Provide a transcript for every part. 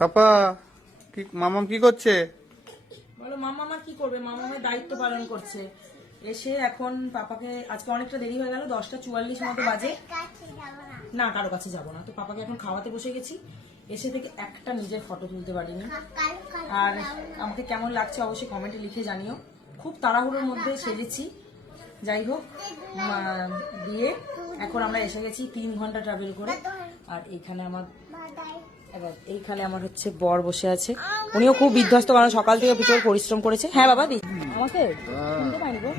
পাপা কি মামাম কি করছে? বলো মামা কি করবে, মামামের দায়িত্ব পালন করছে। এসে এখন পাপাকে আজকে অনেকটা দেরি হয়ে গেল, 10:44 মতো বাজে। না কারো কাছে যাবো না, তো পাপাকে এখন খাওয়াতে বসে গেছি। এসে থেকে একটা নিজের ফটো তুলতে পারিনি। আর আমাকে কেমন লাগছে অবশ্যই কমেন্টে লিখে জানিও। খুব তাড়াহুড়োর মধ্যে সেজেছি। যাই হোক, দিয়ে এখন আমরা এসে গেছি 3 ঘন্টা ট্রাভেল করে। আর এইখানে আমার হচ্ছে বর বসে আছে, উনিও খুব বিধ্বস্ত, কারণ সকাল থেকে প্রচুর পরিশ্রম করেছে। হ্যাঁ বাবা দি আমাকে শুনতে পাইনি গো।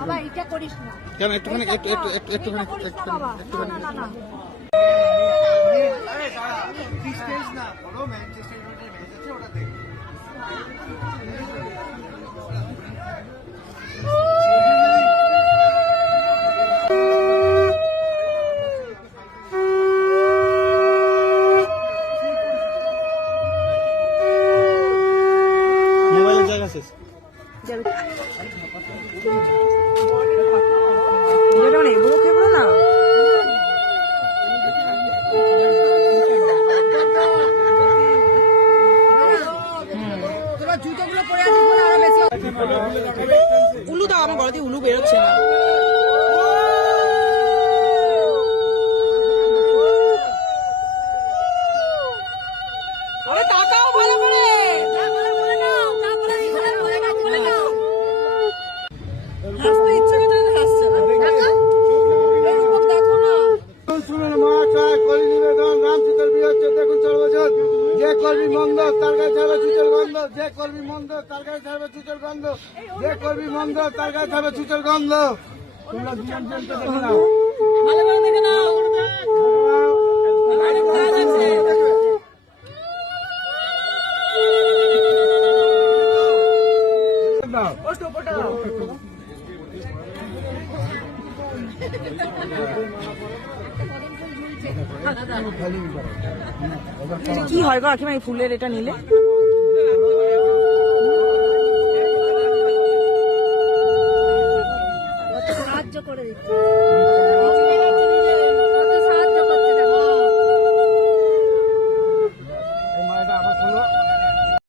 বাবা এটা করিস না কেন? একটুখানি মোবাইলের জায়গা শেষ। না উলু দাও, আমার গলা দিয়ে উলু বেরোচ্ছে না। তাকাও ভালো করে। হাসতে ইচ্ছে করে হাসছে না, দেখো না। শুনুন মহাশয়, কলি নিবেদন রাম সীতার বিয়ে হচ্ছে, দেখুন সর্বজন। যে কর্মী মন্দ তার গায়ে ছাড়বে চুচের গন্ধ, যে কর্মী মন্দ তার গায়ে ছাড়বে চুচের গন্ধ, যে কর্মী মন্দ তার গায়ে ছাড়বে চুচের গন্ধ। তোমরা দুজন জনকে দেখে নাও, ভালো করে দেখে নাও। কি হয় গো কাকিমা এই ফুলের এটা নিলে?